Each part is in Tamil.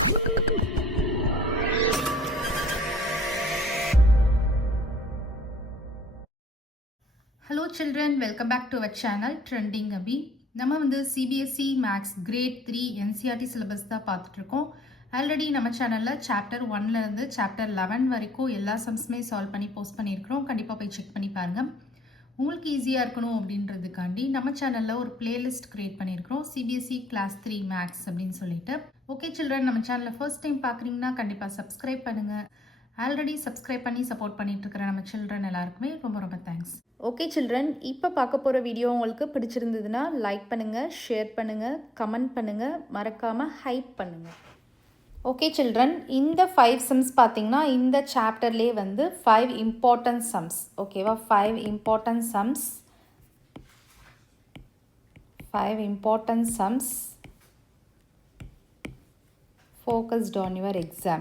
Hello children, welcome back to our channel Trending Abhi. நம்ம வந்து CBSE Maths Grade 3 NCERT syllabus தான் பார்த்துட்டு இருக்கோம். ஆல்ரெடி நம்ம சேனல்ல சாப்டர் 1ல இருந்து சாப்டர் 11 வரைக்கும் எல்லா சம்ஸுமே சால்வ் பண்ணி போஸ்ட் பண்ணியிருக்கிறோம். கண்டிப்பாக போய் செக் பண்ணி பாருங்க. உங்களுக்கு ஈஸியாக இருக்கணும் அப்படின்றதுக்காண்டி நம்ம சேனலில் ஒரு பிளேலிஸ்ட் கிரியேட் பண்ணியிருக்கிறோம், CBSE Class 3 Maths அப்படின்னு சொல்லிட்டு. ஓகே சில்ட்ரன், நம்ம சேனலை ஃபர்ஸ்ட் டைம் பார்க்குறீங்கன்னா கண்டிப்பாக சப்ஸ்கிரைப் பண்ணுங்கள். ஆல்ரெடி சப்ஸ்கிரைப் பண்ணி சப்போர்ட் பண்ணிட்டு இருக்கிற நம்ம சில்ட்ரன் எல்லாருக்குமே ரொம்ப ரொம்ப தேங்க்ஸ். ஓகே சில்ட்ரன், இப்போ பார்க்க போகிற வீடியோ உங்களுக்கு பிடிச்சிருந்ததுன்னா லைக் பண்ணுங்கள், ஷேர் பண்ணுங்கள், கமெண்ட் பண்ணுங்கள், மறக்காமல் ஹைப் பண்ணுங்கள். ஓகே சில்ட்ரன், இந்த 5 சம்ஸ் பார்த்தீங்கன்னா இந்த சாப்டர்லேயே வந்து 5 இம்பார்ட்டன்ட் சம்ஸ். ஓகேவா, 5 important sums, 5 important sums focused on your exam.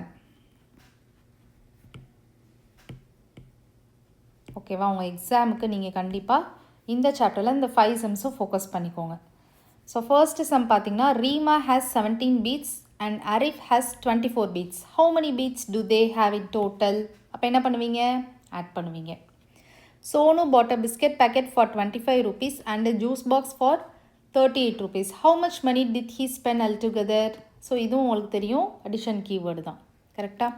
ஓகேவா, உங்கள் எக்ஸாமுக்கு நீங்கள் கண்டிப்பாக இந்த சாப்டரில் இந்த 5 சம்ஸும் ஃபோக்கஸ் பண்ணிக்கோங்க. ஸோ ஃபர்ஸ்ட் சம் பார்த்தீங்கன்னா, Reema has 17 beads and Arif has 24 beads. How many beads do they have in total? அப்போ என்ன பண்ணுவீங்க, ஆட் பண்ணுவீங்க. Sonu bought a biscuit packet for 25 rupees and a juice box for 38 rupees. How much money did he spend altogether? So இதுவும் உங்களுக்கு தெரியும், அடிஷன் கீவேர்டு தான். கரெக்டாக?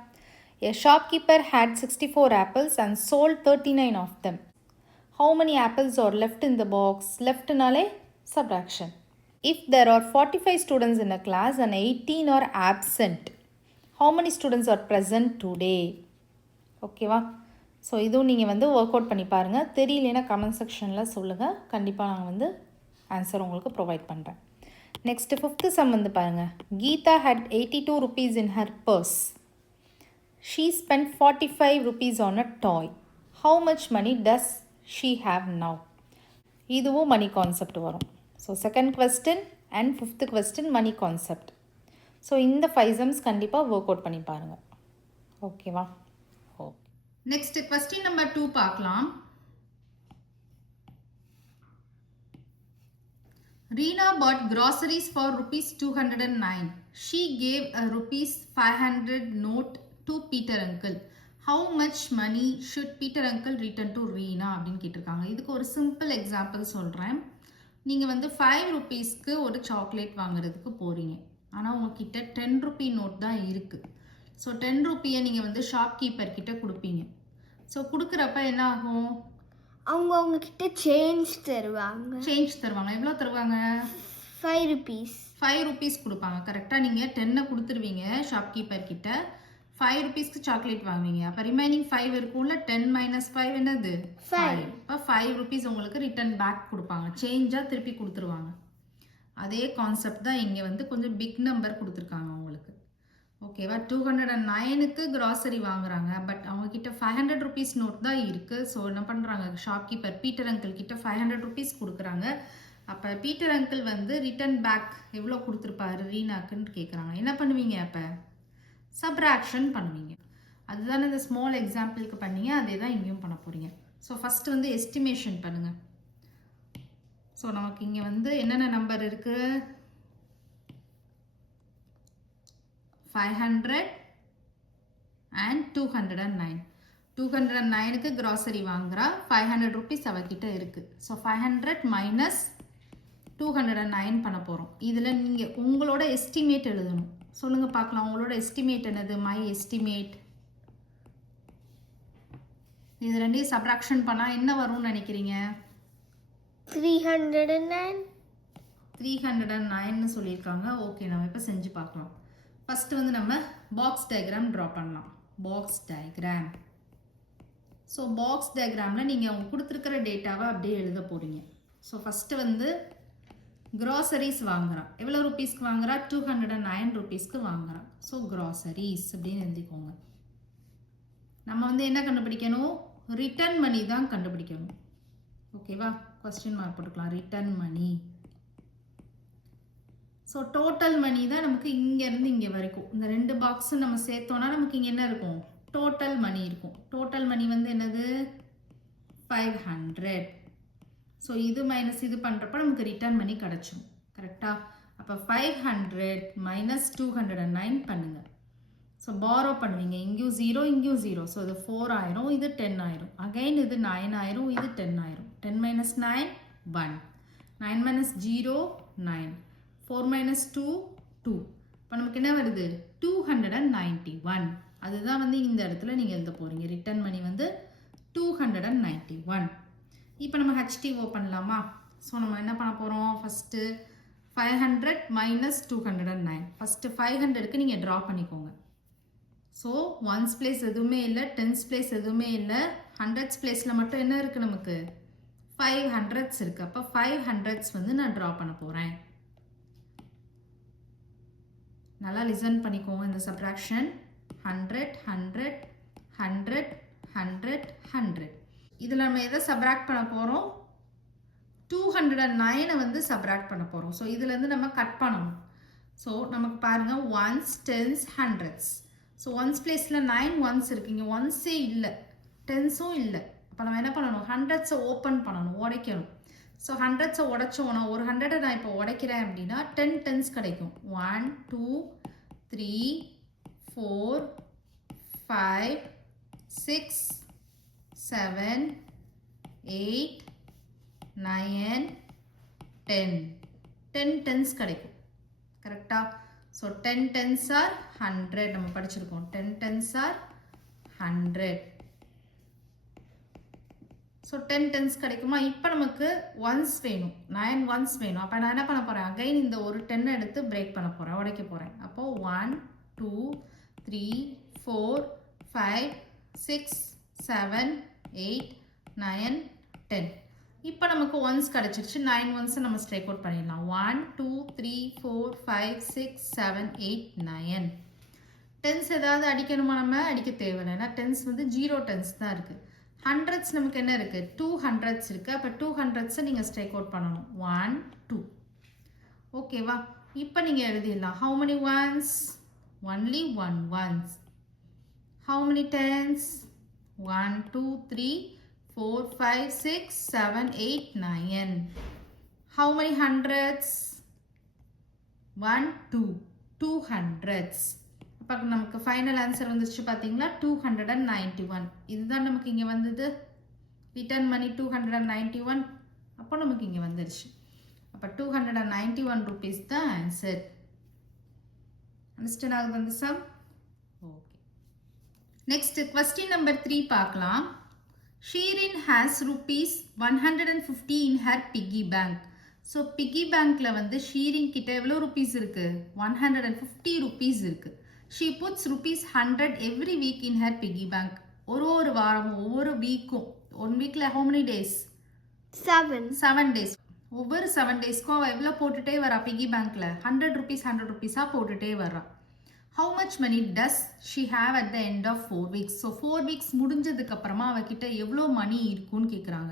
A shopkeeper had 64 apples and sold 39 of them. How many apples are left in the box? Left nale subtraction. If there are 45 students in a class and 18 are absent, how many students are present today? ஓகேவா, ஸோ இதுவும் நீங்கள் வந்து ஒர்க் அவுட் பண்ணி பாருங்கள். தெரியலனா கமெண்ட் செக்ஷனில் சொல்லுங்கள், கண்டிப்பாக நான் வந்து ஆன்சர் உங்களுக்கு ப்ரொவைட் பண்ணுறேன். நெக்ஸ்ட் 5th சம் வந்து பாருங்கள். Geetha had 82 rupees in her purse. She spent 45 rupees on a toy. How much money does she have now? இதுவும் மணி கான்செப்ட் வரும். So second question and 5th question money concept. So இந்த 5 சம்ஸ் கண்டிப்பாக ஒர்க் அவுட் பண்ணி பாருங்கள். ஓகேவா? ஓகே, நெக்ஸ்ட் கொஸ்டின் நம்பர் 2 பார்க்கலாம். Reena bought groceries for rupees 209. She gave a rupees 500 note to Peter uncle. How much money should Peter uncle return to Reena அப்படின்னு கேட்டிருக்காங்க. இதுக்கு ஒரு சிம்பிள் எக்ஸாம்பிள் சொல்கிறேன். நீங்கள் வந்து 5 rupeesக்கு ஒரு சாக்லேட் வாங்குறதுக்கு போகிறீங்க, ஆனால் உங்ககிட்ட 10 rupee நோட் தான் இருக்குது. ஸோ 10 rupeeயை நீங்கள் வந்து ஷாப்கீப்பர் கிட்ட கொடுப்பீங்க. ஸோ கொடுக்குறப்ப என்ன ஆகும், அவங்க கிட்ட சேஞ்ச் தருவாங்க. எவ்வளோ தருவாங்க? 5 rupees. 5 rupees கொடுப்பாங்க. கரெக்டாக நீங்கள் 10 கொடுத்துருவீங்க ஷாப்கீப்பர் கிட்ட, 5 rupeesக்கு சாக்லேட் வாங்குவீங்க. அப்போ ரிமைனிங் 5 இருக்கும்ல, 10 - 5 என்னது? 5. இப்போ 5 rupees உங்களுக்கு ரிட்டர்ன் பேக் கொடுப்பாங்க, சேஞ்சாக திருப்பி கொடுத்துருவாங்க. அதே கான்செப்ட் தான் இங்கே வந்து கொஞ்சம் பிக் நம்பர் கொடுத்துருக்காங்க உங்களுக்கு. ஓகேவா, 209க்கு கிராசரி வாங்குறாங்க, பட் அவங்கக்கிட்ட 500 rupees நோட் தான் இருக்குது. ஸோ என்ன பண்ணுறாங்க, ஷாப்கீப்பர் பீட்டர் அங்கிள் கிட்ட 500 rupees கொடுக்குறாங்க. அப்போ பீட்டர் அங்கிள் வந்து ரிட்டர்ன் பேக் எவ்வளோ கொடுத்துருப்பாரு ரீனாக்குன்னு கேட்குறாங்க. என்ன பண்ணுவீங்க, அப்போ சப்ராக்ஷன் பண்ணுவீங்க. அதுதானே இந்த ஸ்மால் எக்ஸாம்பிளுக்கு பண்ணீங்க, அதே தான் இங்கேயும் பண்ண போகிறீங்க. ஸோ ஃபஸ்ட்டு வந்து எஸ்டிமேஷன் பண்ணுங்கள். ஸோ நமக்கு இங்கே வந்து என்னென்ன நம்பர் இருக்குது, 500 and 209. 209க்கு கிராசரி வாங்குறா, 500 rupees அவகிட்ட இருக்குது. ஸோ 500 minus 209 பண்ண போகிறோம். இதில் நீங்கள் உங்களோட எஸ்டிமேட் எழுதணும். சொல்லுங்கள் பார்க்கலாம், உங்களோட எஸ்டிமேட் என்னது? My estimate. இது ரெண்டையும் சப்ராக்ஷன் பண்ணால் என்ன வரும்னு நினைக்கிறீங்க? 309. 309ன்னு சொல்லியிருக்காங்க. ஓகே, நம்ம இப்போ செஞ்சு பார்க்கலாம். ஃபஸ்ட்டு வந்து நம்ம பாக்ஸ் டயக்ராம் ட்ரா பண்ணலாம். Box diagram. ஸோ பாக்ஸ் டயக்ராமில் நீங்கள் அவங்க கொடுத்துருக்கிற டேட்டாவை அப்படியே எழுத போகிறீங்க. ஸோ ஃபஸ்ட்டு வந்து க்ராசரிஸ் வாங்குறான். எவ்வளோ ருபீஸ்க்கு வாங்குறா? 209 rupeesக்கு வாங்குறான். ஸோ க்ராசரிஸ் அப்படின்னு எழுதிக்கோங்க. நம்ம வந்து என்ன கண்டுபிடிக்கணும்? ரிட்டர்ன் மணி தான் கண்டுபிடிக்கணும். ஓகேவா, கொஸ்டின் மார்க் போட்டுக்கலாம், ரிட்டர்ன் மணி. ஸோ டோட்டல் மணி தான் நமக்கு இங்கேருந்து இங்கே வரைக்கும் இந்த 2 பாக்ஸும் நம்ம சேர்த்தோன்னா நமக்கு இங்கே என்ன இருக்கும்? டோட்டல் மணி இருக்கும். டோட்டல் மணி வந்து என்னது? 500. ஸோ இது மைனஸ் இது பண்ணுறப்ப நமக்கு ரிட்டர்ன் மணி கிடச்சிடும். கரெக்டாக? அப்போ 500 மைனஸ் 209 பண்ணுங்கள். ஸோ பாரோ பண்ணுவீங்க, இங்கேயும் 0 இங்கேயும் 0. ஸோ இது 4 ஆயிரும், இது 10 ஆயிரும். அகைன் இது 9 ஆயிரும், இது 10 ஆயிரும். 10 மைனஸ் 9 1, 9 மைனஸ் 0 9, 4 மைனஸ் 2 2. இப்போ நமக்கு என்ன வருது 291. அதுதான் வந்து இந்த இடத்துல நீங்கள் எழுத போகிறீங்க. ரிட்டர்ன் மணி வந்து 291. இப்போ நம்ம HTO பண்ணலாமா? ஸோ நம்ம என்ன பண்ண போகிறோம், ஃபஸ்ட்டு 500 மைனஸ் 209. ஃபஸ்ட்டு 500க்கு நீங்கள் ட்ரா பண்ணிக்கோங்க. ஸோ ஒன்ஸ் பிளேஸ் எதுவுமே இல்லை, டென்ஸ் பிளேஸ் எதுவுமே இல்லை, ஹண்ட்ரட்ஸ் பிளேஸில் மட்டும் என்ன இருக்குது நமக்கு 500s இருக்குது. அப்போ 500s வந்து நான் ட்ரா பண்ண போகிறேன். நல்லா லிசன் பண்ணிக்கோங்க இந்த சப்ராக்ஷன். 100 100 100 100 100. இதில் நம்ம எதை சப்ராக்ட் பண்ண போகிறோம், 209 வந்து சப்ராக்ட் பண்ண போகிறோம். ஸோ இதுலேருந்து நம்ம கட் பண்ணணும். ஸோ நமக்கு பாருங்கள் once tense hundreds. So once பிளேஸில் 9 ஒன்ஸ் இருக்குது, இங்கே ஒன்ஸே இல்லை, டென்ஸும் இல்லை. அப்போ நம்ம என்ன பண்ணணும், ஹண்ட்ரட்ஸை ஓப்பன் பண்ணணும், உடைக்கணும். ஸோ ஹண்ட்ரட்ஸை உடைச்சோன்னா ஒரு 100 நான் இப்போ உடைக்கிறேன் அப்படின்னா 10 டென்ஸ் கிடைக்கும். 1 2 3 4 5 6 7 8 9 10. 10 டென்ஸ் கிடைக்கும். கரெக்டாக? ஸோ 10 டென்ஸ் ஆர் 100 நம்ம படிச்சிருக்கோம். 10 டென்ஸ் ஆர் 100. ஸோ 10 டென்ஸ் கிடைக்குமா? இப்போ நமக்கு ஒன்ஸ் வேணும், 9 ஒன்ஸ் வேணும். அப்போ நான் என்ன பண்ண போகிறேன், அகைன் இந்த ஒரு 10 எடுத்து பிரேக் பண்ண போகிறேன், உடைக்க போகிறேன். அப்போது 1 2 3 4 5 6 7 8 9 10. இப்போ நமக்கு ஒன்ஸ் கிடச்சிருச்சு. 9 ஒன்ஸை நம்ம ஸ்ட்ரைக் அவுட் பண்ணிடலாம். 1 2 3 4 5 6 7 8 9. டென்ஸ் ஏதாவது அடிக்கணுமா? நம்ம அடிக்க தேவையில்லை, ஏன்னா டென்ஸ் வந்து 0 டென்ஸ் தான் இருக்குது. ஹண்ட்ரட்ஸ் நமக்கு என்ன இருக்குது, 200s இருக்குது. அப்போ 200ஸை நீங்கள் ஸ்ட்ரைக் அவுட் பண்ணணும். 1 2. ஓகேவா? இப்போ நீங்கள் எழுதிடலாம். How many ones? Only 1 ones. How many tens? 1 2 3 4 5 6 7 8 9. How many hundreds? 1 2 200s. அப்போ நமக்கு ஃபைனல் ஆன்சர் வந்துருச்சு பார்த்தீங்களா, 291. இதுதான் நமக்கு இங்கே வந்தது, ரிட்டர்ன் மணி 291. அப்போ நமக்கு இங்கே வந்துருச்சு. அப்போ 291 rupees தான் ஆன்சர். அண்டர்ஸ்டாண்ட் ஆகுது அந்த sum? Okay. Next question number 3 பார்க்கலாம். Shirin has rupees 150 in her piggy bank. So piggy பேங்க்கில் வந்து ஷீரின் கிட்ட எவ்வளோ ருபீஸ் இருக்குது, 150 rupees இருக்குது. She puts rupees 100 every week in her piggy bank. ஒரு வாரமும் ஒவ்வொரு வீக்கும், 1 வீக்கில் how many days? 7 days. ஒவ்வொரு 7 டேஸ்க்கும் அவள் எவ்வளோ போட்டுகிட்டே வரா பிக்கி பேங்க்கில், 100 rupees போட்டுகிட்டே வர்றா. How much money does she have at the end of 4 weeks? So 4 weeks முடிஞ்சதுக்கப்புறமா அவகிட்ட எவ்வளோ மணி இருக்குன்னு கேட்குறாங்க.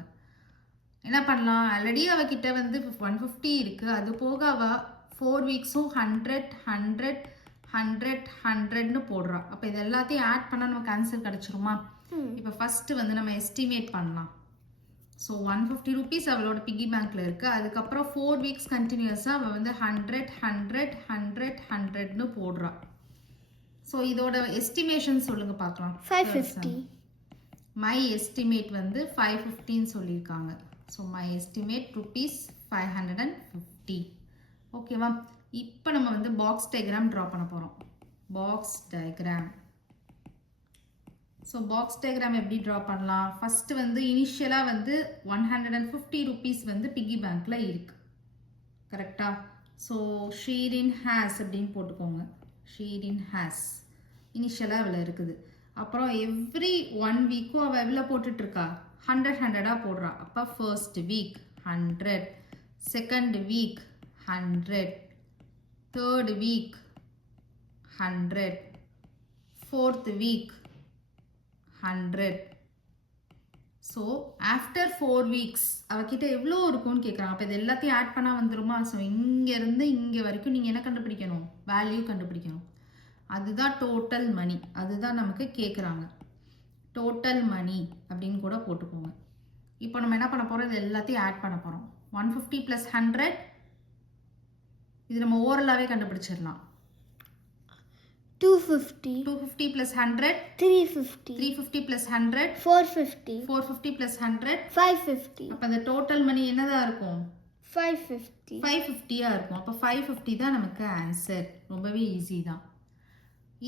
என்ன பண்ணலாம், ஆல்ரெடி அவகிட்ட வந்து 150 இருக்குது, அது போக அவள் 4 வீக்ஸும் 100 100 100 100ன்னு போடுறா. அப்போ இது எல்லாத்தையும் ஆட் பண்ணால் நமக்கு ஆன்சர் கிடச்சிருமா? இப்போ ஃபஸ்ட்டு வந்து நம்ம எஸ்டிமேட் பண்ணலாம். ஸோ 150 rupees அவளோட பிக்கி பேங்க்கில் இருக்குது. அதுக்கப்புறம் 4 weeks கண்டினியூஸாக அவள் வந்து 100 100 100 100ன்னு போடுறா. ஸோ இதோட எஸ்டிமேஷன் சொல்லுங்க பார்க்கலாம். 550. மை எஸ்டிமேட் வந்து 550ன்னு சொல்லியிருக்காங்க. So my estimate rupees 550. ஓகேவா? இப்போ நம்ம வந்து பாக்ஸ் டயக்ராம் ட்ரா பண்ண போகிறோம். Box diagram. So box diagram எப்படி ட்ரா பண்ணலாம், ஃபஸ்ட்டு வந்து இனிஷியலாக வந்து 150 rupees வந்து பிக்கி பேங்க்கில் இருக்குது. கரெக்டாக? ஸோ ஷீரின் ஹேஸ் அப்படின்னு போட்டுக்கோங்க. ஷீரின் ஹேஸ் இனிஷியலாக இவ்வளோ இருக்குது. அப்புறம் எவ்ரி 1 வீக்கும் அவள் எவ்வளோ போட்டுட்ருக்கா, 100 100ஆக போடுறா. அப்போ first week 100, second week 100, third week 100, fourth week 100. So after 4 weeks அவகிட்ட எவ்வளோ இருக்கும்னு கேட்குறாங்க. அப்போ இது எல்லாத்தையும் ஆட் பண்ணால் வந்துருமா? ஸோ இங்கேருந்து இங்கே வரைக்கும் நீங்கள் என்ன கண்டுபிடிக்கணும், வேல்யூ கண்டுபிடிக்கணும். அதுதான் டோட்டல் மணி, அதுதான் நமக்கு கேட்குறாங்க. டோட்டல் மணி அப்படின்னு கூட போட்டுக்கோங்க. இப்போ நம்ம என்ன பண்ண போகிறோம், இது எல்லாத்தையும் ஆட் பண்ண போகிறோம். 150 + 100 இது நம்ம ஓரலாகவே கண்டுபிடிச்சிடலாம். 250. 250 plus 100. 350. 350 plus 100. 450. 450 plus 100. 550. அப்போ அந்த டோட்டல் மணி என்னதான் இருக்கும்? 550. 550 இருக்கும். அப்போ 550 தான் நமக்கு ஆன்சர். ரொம்பவே ஈஸி தான்.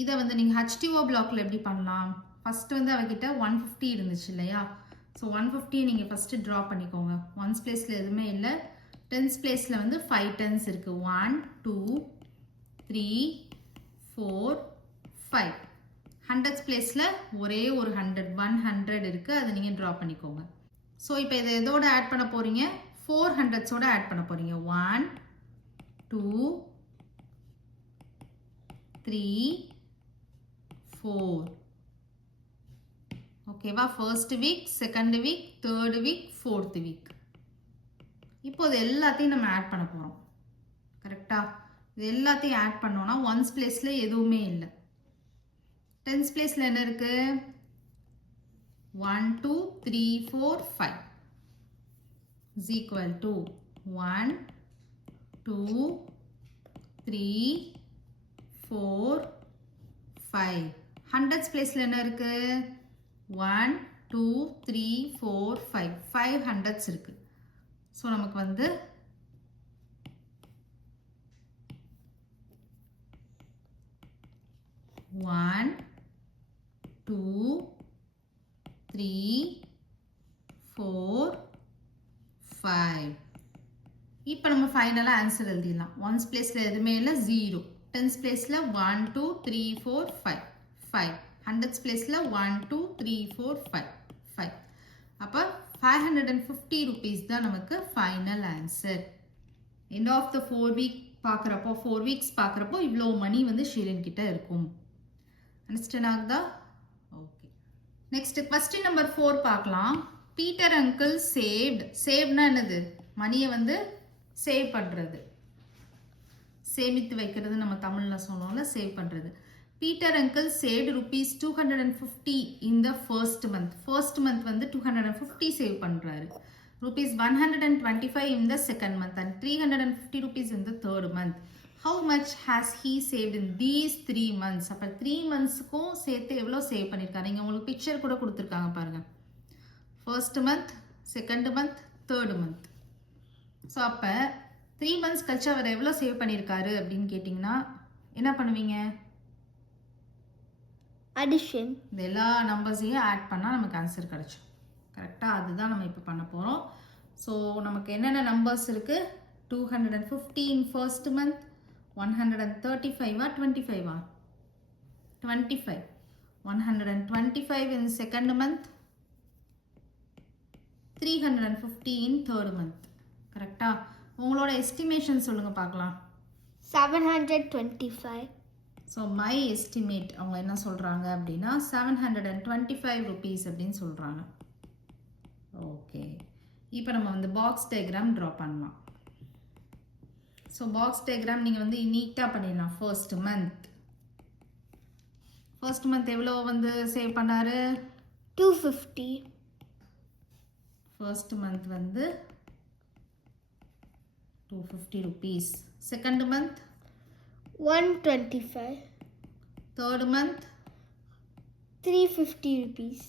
இதை வந்து நீங்கள் H2O பிளாக்ல எப்படி பண்ணலாம்? ஃபர்ஸ்ட் வந்து அவகிட்ட 150 இருந்துச்சு இல்லையா? ஸோ 150 நீங்கள் ஃபஸ்ட்டு ட்ரா பண்ணிக்கோங்க. ஒன்ஸ் பிளேஸில் எதுவுமே இல்லை. டென்ஸ் பிளேஸில் வந்து 5 டென்ஸ் இருக்குது. 1 2 3 4 5. ஹண்ட்ரட்ஸ் பிளேஸில் ஒரே ஒரு 100 இருக்குது. அதை நீங்கள் ட்ரா பண்ணிக்கோங்க. ஸோ இப்போ இதை எதோட ஆட் பண்ண போகிறீங்க? 400ஸோட ஆட் பண்ண போகிறீங்க. 1 2 3 4. ஓகேவா? First week, second week, third week, fourth week. இப்போ இது எல்லாத்தையும் நம்ம ஆட் பண்ண போகிறோம். கரெக்டாக? இது எல்லாத்தையும் ஆட் பண்ணோன்னா ஒன்ஸ் பிளேஸில் எதுவுமே இல்லை. டென்ஸ் பிளேஸில் என்ன இருக்குது? 1 2 3 4 5 is equal to 1 2 3 4 5. ஹண்ட்ரட்ஸ் பிளேஸில் என்ன இருக்குது? 1 2 3 4 5. 5 ஹண்ட்ரட்ஸ் இருக்குது. ஸோ நமக்கு வந்து One, 2, 3, 4, 5. இப்போ நம்ம ஃபைனலாக ஆன்சர் எழுதிடலாம். ஒன்ஸ் பிளேஸில் எதுவுமே இல்லை, 0. டென்ஸ் பிளேஸில் 1 2 3 4 5 5. ஹண்ட்ரட்ஸ் பிளேஸில் 1 2 3 4 5 5. அப்போ 550 rupees தான் நமக்கு final answer. End of the 4 week பார்க்குறப்போ, 4 வீக்ஸ் பார்க்குறப்போ இவ்வளோ மணி வந்து ஷீரன் கிட்ட இருக்கும். அண்டர்ஸ்டாண்ட் ஆகுதா? ஓகே. நெக்ஸ்ட் கொஸ்டின் நம்பர் 4 பார்க்கலாம். பீட்டர் அங்கிள் சேவ்ட்னா என்னது? மணியை வந்து சேவ் பண்ணுறது, சேமித்து வைக்கிறது நம்ம தமிழில் சொன்னோம்ல, சேவ் பண்ணுறது. Peter uncle saved rupees 250 in the first month. First month வந்து 250 சேவ் பண்ணுறாரு. rupees 125 in the second month and 350 rupees in the third month. How much has he saved in these 3 months? அப்போ 3 monthsக்கும் சேர்த்து எவ்வளோ சேவ் பண்ணியிருக்காரு? இங்கே உங்களுக்கு பிக்சர் கூட கொடுத்துருக்காங்க பாருங்கள். First month, second month, third month. So அப்போ 3 months கழிச்சு அவர் எவ்வளோ சேவ் பண்ணியிருக்காரு அப்படின்னு கேட்டிங்கன்னா என்ன பண்ணுவீங்க? அடிஷன். இந்த எல்லா நம்பர்ஸையும் ஆட் பண்ணால் நமக்கு ஆன்சர் கிடச்சிடும். கரெக்டாக? அதுதான் நம்ம இப்போ பண்ண போகிறோம். ஸோ நமக்கு என்னென்ன நம்பர்ஸ் இருக்குது? 250 in first month, 135 25 25, 125 in second month, 350 in third month. கரெக்டாக? உங்களோட எஸ்டிமேஷன் சொல்லுங்கள் பார்க்கலாம். 725. ஸோ மை எஸ்டிமேட் அவங்க என்ன சொல்கிறாங்க அப்படின்னா 725 rupees அப்படின்னு சொல்கிறாங்க. ஓகே. இப்போ நம்ம வந்து பாக்ஸ் டயக்ராம் ட்ரா பண்ணலாம். ஸோ பாக்ஸ் டயக்ராம் நீங்கள் வந்து நீட்டாக பண்ணிடலாம். ஃபர்ஸ்ட் மந்த் எவ்வளோ வந்து சேவ் பண்ணாரு? 250. ஃபர்ஸ்ட் மந்த் வந்து 250 rupees. Second month 125. Third month 350 rupees.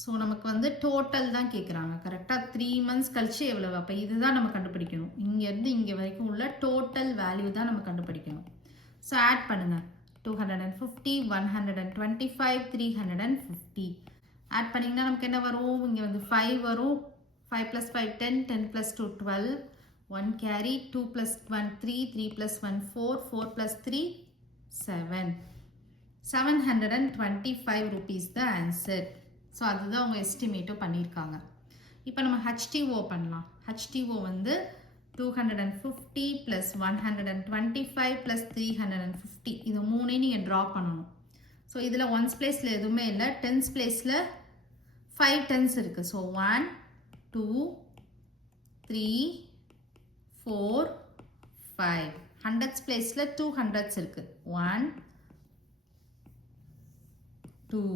So நமக்கு வந்து டோட்டல் தான் கேட்குறாங்க. கரெக்டாக 3 months கழிச்சு எவ்வளவு? அப்போ இதுதான் நம்ம கண்டுபிடிக்கணும். இங்கேருந்து இங்கே வரைக்கும் உள்ள டோட்டல் வேல்யூ தான் நம்ம கண்டுபிடிக்கணும். ஸோ ஆட் பண்ணுங்கள். 250, 125, 350 ஆட் பண்ணிங்கன்னா நமக்கு என்ன வரும்? இங்கே வந்து 5 வரும். 5 + 5 10, 10 + 2 12, 1 carry, 2 + 1 3, 3 + 1 4, 4 + 3 7. 725 rupees the answer. So அதுதான் அவங்க எஸ்டிமேட்டும் பண்ணியிருக்காங்க. இப்போ நம்ம HTO பண்ணலாம். HTO வந்து 250 + 125 + 350 இது மூணையும் நீங்கள் ட்ரா பண்ணணும். ஸோ இதில் ஒன்ஸ் பிளேஸில் எதுவுமே இல்லை. டென்ஸ் பிளேஸில் 5 டென்ஸ் இருக்குது. ஸோ 1 2 3 4 5. ஹண்ட்ரட்ஸ் பிளேஸில் 2 hundreds இருக்குது. 1 2.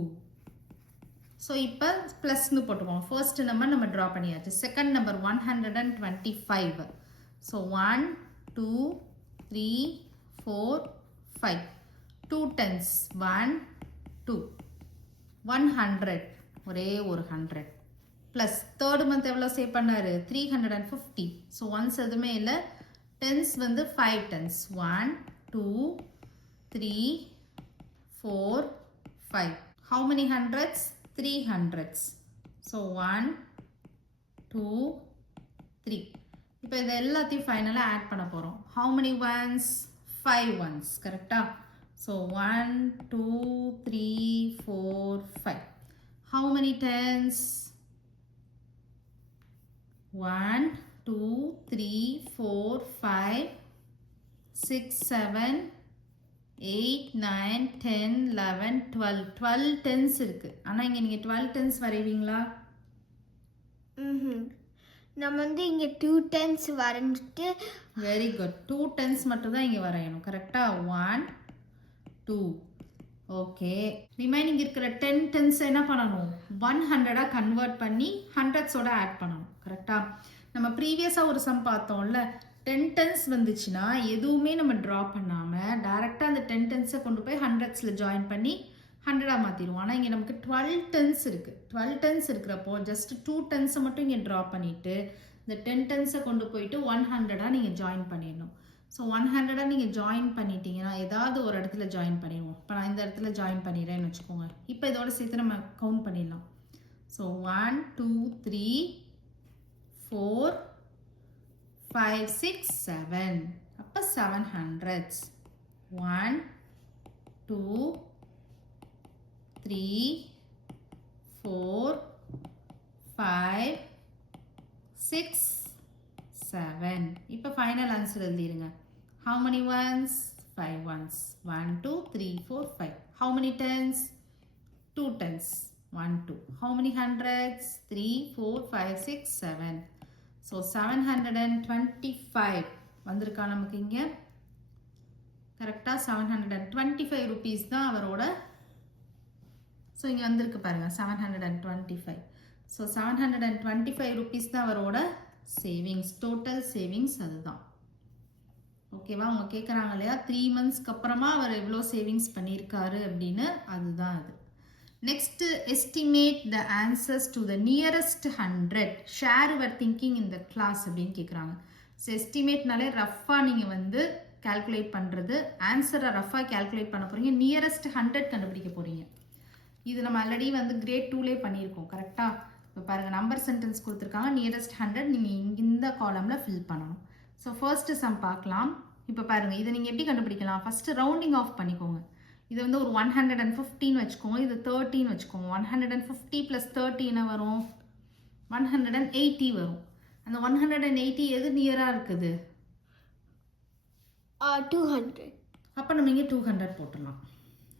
ஸோ இப்போ ப்ளஸ்னு போட்டுக்கோங்க. ஃபர்ஸ்ட் நம்பர் நம்ம ட்ரா பண்ணியாச்சு. Second number 125. ஸோ 1 2 3, 4, 5. 2 tens. 1, 2. 100. ஒரே ஒரு 100. ப்ளஸ் தேர்ட் மந்த் எவ்வளோ சேவ் பண்ணாரு 350. ஸோ ஒன்ஸ் எதுவுமே இல்லை. டென்ஸ் வந்து 5 tense. 1, 2, 3, 4, 5. How many hundreds? 3 hundreds. So 1, 2, 3. இப்போ இது எல்லாத்தையும் ஃபைனலாக ஆட் பண்ண போகிறோம். How many ones? 5 ones. கரெக்டா? So 1, 2, 3, 4, 5. How many tens? 1, 2, 3, 4, 5, 6, 7, 8, 9, 10, 11, 12. 12 tens இருக்கு. ஆனால் இங்கே நீங்கள் 12 tens வரைவீங்களா? நம்ம வந்து இங்கே 2 tens வரைஞ்சிட்டு வெரி குட். 2 tens மட்டும் தான் இங்கே வரையணும். கரெக்டாக? 1, 2. ஓகே. ரிமைனிங் இருக்கிற 10 tens என்ன பண்ணணும்? 100 கன்வெர்ட் பண்ணி ஹண்ட்ரட்ஸோட ஆட் பண்ணணும். கரெக்டா? நம்ம ப்ரீவியஸாக ஒரு சம் பார்த்தோம்ல, 10 tens வந்துச்சுன்னா எதுவுமே நம்ம ட்ரா பண்ணாமல் டைரெக்டாக அந்த 10 tensஸை கொண்டு போய் ஹண்ட்ரட்ஸில் ஜாயின் பண்ணி 100ஆக மாற்றிடுவோம். ஆனால் இங்கே நமக்கு 12 tens இருக்குது. 12 tens இருக்கிறப்போ ஜஸ்ட் 2 tensஸை மட்டும் இங்கே ட்ரா பண்ணிவிட்டு இந்த 10 tensஸை கொண்டு போயிட்டு 100ஆக நீங்கள் ஜாயின் பண்ணிடணும். ஸோ 100ஆக நீங்கள் ஜாயின் பண்ணிட்டீங்கன்னா ஏதாவது ஒரு இடத்துல ஜாயின் பண்ணிடுவோம். இப்போ நான் இந்த இடத்துல ஜாயின் பண்ணிடுறேன்னு வச்சுக்கோங்க. இப்போ இதோட சேர்த்து நம்ம கவுண்ட் பண்ணிடலாம். ஸோ 1, 2, 3, 4, 5, 6, 7. அப்போ 7 hundreds. 1, 2, 3, 4, 5, 6, 7. இப்போ ஃபைனல் ஆன்சர் எழுதிருங்க. How many ones? 5 ones. 1, 2, 3, 4, 5. How many tens? 2 tens. 1, 2. How many hundreds? 3, 4, 5, 6, 7. So 725 வந்திருக்கா நமக்கு இங்கே. கரெக்டாக 725 rupees தான் அவரோட. ஸோ இங்கே வந்திருக்கு பாருங்கள் 725. ஸோ 725 rupees தான் அவரோட சேவிங்ஸ். டோட்டல் சேவிங்ஸ் அதுதான். ஓகேவா? அவங்க கேட்குறாங்க இல்லையா 3 monthsக்கு அப்புறமா அவர் எவ்வளோ சேவிங்ஸ் பண்ணியிருக்காரு அப்படின்னு. அதுதான் அது. Next, estimate the answers to the nearest 100. Share your thinking in the class அப்படின்னு கேட்குறாங்க. ஸோ எஸ்டிமேட்னாலே ரஃபாக நீங்கள் வந்து கால்குலேட் பண்ணுறது. ஆன்சரை ரஃபாக கால்குலேட் பண்ண போகிறீங்க. நியரஸ்ட் 100 கண்டுபிடிக்க போகிறீங்க. இது நம்ம ஆல்ரெடி வந்து கிரேட் 2லே பண்ணியிருக்கோம். கரெக்டாக? இப்போ பாருங்கள், நம்பர் சென்டென்ஸ் கொடுத்துருக்காங்க. நியரஸ்ட் 100 நீங்கள் இந்த காலமில் ஃபில் பண்ணணும். ஸோ ஃபர்ஸ்ட் சம் பார்க்கலாம். இப்போ பாருங்கள், இதை நீங்கள் எப்படி கண்டுபிடிக்கலாம்? ஃபஸ்ட்டு ரவுண்டிங் ஆஃப் பண்ணிக்கோங்க. இது வந்து ஒரு 115 வச்சுக்கோங்க. இது 13 வச்சுக்கோங்க. 150 + 30 என்ன வரும்? 180 வரும். அந்த 180 எது நியராக இருக்குது? 200. அப்போ நம்ம இங்கே 200 போட்டுடலாம்.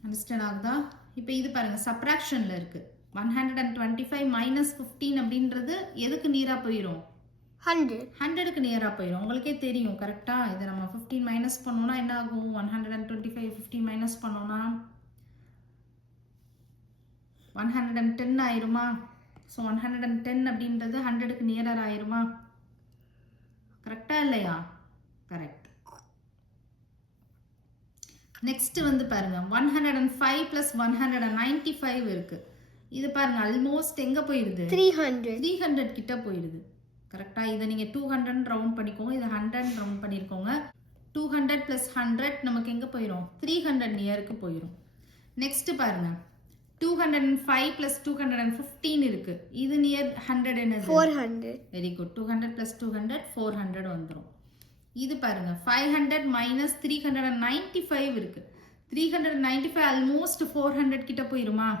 அண்டர்ஸ்டாண்ட் ஆகுதா? இப்போ இது பாருங்கள், சப்ராக்ஷனில் இருக்குது. 125 - 15 அப்படின்றது எதுக்கு நியராக போயிடும்? 100க்கு நியராக போயிடும். உங்களுக்கே தெரியும். கரெக்டாக? இதை நம்ம 15 மைனஸ் பண்ணோன்னா என்ன ஆகும்? 125 15 மைனஸ் பண்ணோன்னா 110 ஆயிருமா? ஸோ 110 அப்படின்றது 100க்கு நியரர் ஆயிருமா? கரெக்டாக இல்லையா? கரெக்ட். நெக்ஸ்ட் வந்து பாருங்க, 105 + 195 இருக்கு. இது பாருங்க, ஆல்மோஸ்ட் எங்க போயிடுது? 300 கிட்ட போயிடுது. கரெக்டா? இதை நீங்க 200 ரவுண்ட் பண்ணிக்கோங்க. இதை 100 ரவுண்ட் பண்ணிருக்கோங்க. 200 + 100 நமக்கு எங்க போயிடும்? 300 நியருக்கு போயிடும். நெக்ஸ்ட் பாருங்க, 205 + 215 இருக்கு. இது நியர் 100 என்னது? 400. Very good. 200 + 200 400 வந்துடும். இது பாருங்க, 500 - 395 இருக்கு. 395 ஆல்மோஸ்ட் 400 கிட்ட போயிருமா?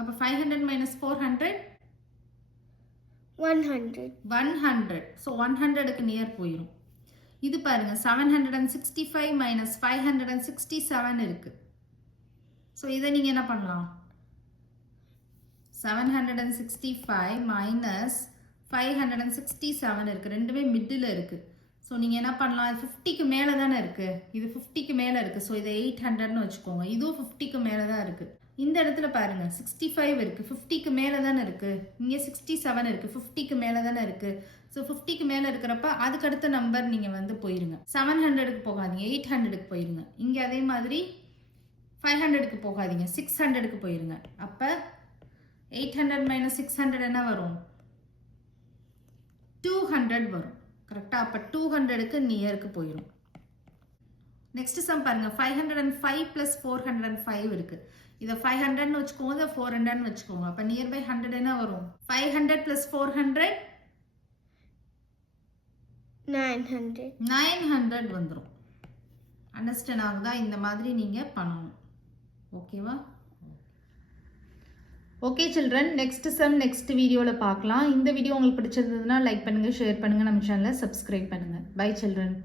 அப்ப 500 - 400 100. ஸோ 100க்கு நியர் போயிடும். இது பாருங்க, 765 - 567 இருக்கு. ஸோ இதை நீங்க என்ன பண்ணலாம்? 765 - 567 இருக்கு. ரெண்டுமே மிடில் இருக்கு. ஸோ நீங்கள் என்ன பண்ணலாம்? 50க்கு மேலே தானே இருக்குது. இது 50க்கு மேலே இருக்குது. ஸோ இதை 800ன்னு வச்சுக்கோங்க. இதுவும் 50க்கு மேலே தான் இருக்குது. இந்த இடத்துல பாருங்க 65 இருக்குது, 50க்கு மேலே தானே இருக்குது. இங்கே 67 இருக்குது, 50க்கு மேலே தானே இருக்குது. ஸோ 50க்கு மேலே இருக்கிறப்ப அதுக்கடுத்த நம்பர் நீங்கள் வந்து போயிருங்க. 700க்கு போகாதீங்க, 800க்கு போயிருங்க. இங்கே அதே மாதிரி 500க்கு போகாதீங்க, 600க்கு போயிருங்க. அப்போ 800 மைனஸ் 600 என்ன வரும்? 200 வரும். கரெக்டாக? அப்போ 200க்கு நியருக்கு போயிடும். நெக்ஸ்ட் சம் பாருங்க, 505 ப்ளஸ் 405 இருக்குது. இதை 500ன்னு வச்சுக்கோங்க, இதை 400ன்னு வச்சுக்கோங்க. அப்போ நியர்பை 100 என்ன வரும்? 500 ப்ளஸ் 400 900 வந்துடும். அண்டர்ஸ்டாண்ட் ஆகுதா? இந்த மாதிரி நீங்கள் பண்ணணும். ஓகேவா? Okay children, next sum next வீடியோவில் பார்க்கலாம். இந்த வீடியோ உங்களுக்கு பிடிச்சிருந்ததுன்னா லைக் பண்ணுங்கள், ஷேர் பண்ணுங்கள், நம்ம சேனலை சப்ஸ்கிரைப் பண்ணுங்கள். Bye children.